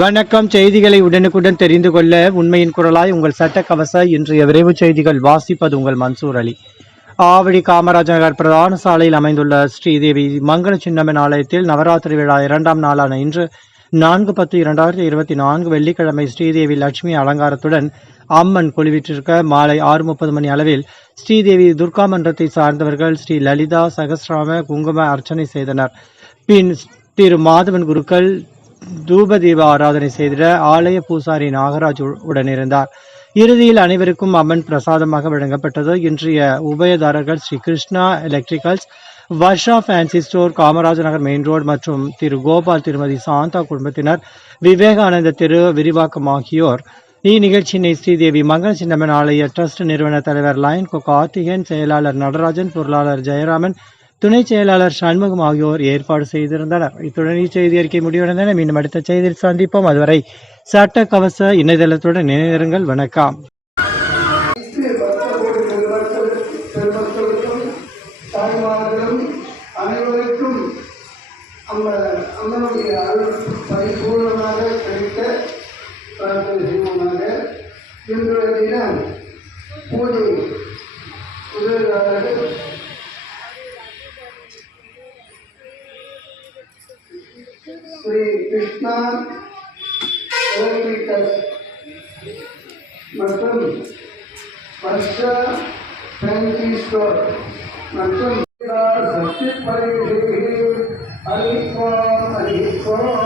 வணக்கம். செய்திகளை உடனுக்குடன் தெரிந்து கொள்ள உண்மையின் குரலாய் உங்கள் சட்ட கவச இன்றைய விரைவு செய்திகள் வாசிப்பது உங்கள் மன்சூர் அலி. ஆவடி காமராஜ் நகர் பிரதான சாலையில் அமைந்துள்ள ஸ்ரீதேவி மங்கள சின்னம்மன் ஆலயத்தில் நவராத்திரி விழா இரண்டாம் நாளான இன்று நான்கு பத்து இரண்டாயிரத்தி இருபத்தி நான்கு வெள்ளிக்கிழமை ஸ்ரீதேவி லட்சுமி அலங்காரத்துடன் அம்மன் குழுவிட்டிருக்க மாலை ஆறு முப்பது மணி அளவில் ஸ்ரீதேவி துர்கா மன்றத்தை சார்ந்தவர்கள் ஸ்ரீ லலிதா சகசிராம குங்கும அர்ச்சனை செய்தனர். பின் திரு மாதவன் குருக்கள் தூப தீப ஆராதனை செய்திட ஆலய பூசாரி நாகராஜ் உடன் இருந்தார் இறுதியில் அனைவருக்கும் அம்மன் பிரசாதமாக வழங்கப்பட்டது இன்றைய உபயதாரர்கள் Sri Krishna electricals Varsha fancy store Kamaraj Nagar main road மற்றும் திரு கோபால் திருமதி சாந்தா குடும்பத்தினர் விவேகானந்த திரு விரிவாக்கம் ஆகியோர். இந்நிகழ்ச்சியினை ஸ்ரீதேவி மங்கள சின்னம்மன் ஆலய ட்ரஸ்ட் நிறுவன தலைவர் லயன் கோ கார்த்திகேயன் செயலாளர் நடராஜன் பொருளாளர் ஜெயராமன் துணை செயலாளர் சண்முகம் ஆகியோர் ஏற்பாடு செய்திருந்தனர். இத்துடன் இச்செய்தி அறிக்கை முடிவடைந்தன. மீண்டும் அடுத்த செய்தியில் சந்திப்போம். அதுவரை சட்ட கவச இணையதளத்துடன் இணைந்திருங்கள். வணக்கம். அனைவருக்கும் அம்மனுடைய அருள் பரிபூர்ணமாக கிடைக்க பிரார்த்தனை செய்வோமாக இன்றைய தினம் பூஜை உதவியாளர்கள் ஸ்ரீ கிருஷ்ணா எலக்ட்ரிக்கல் மற்றும் வர்ஷா ஃபேன்சி ஸ்டோர் மற்றும் சக்தி பரிசு அலிஸ்வாம் அலிஸ்வாம்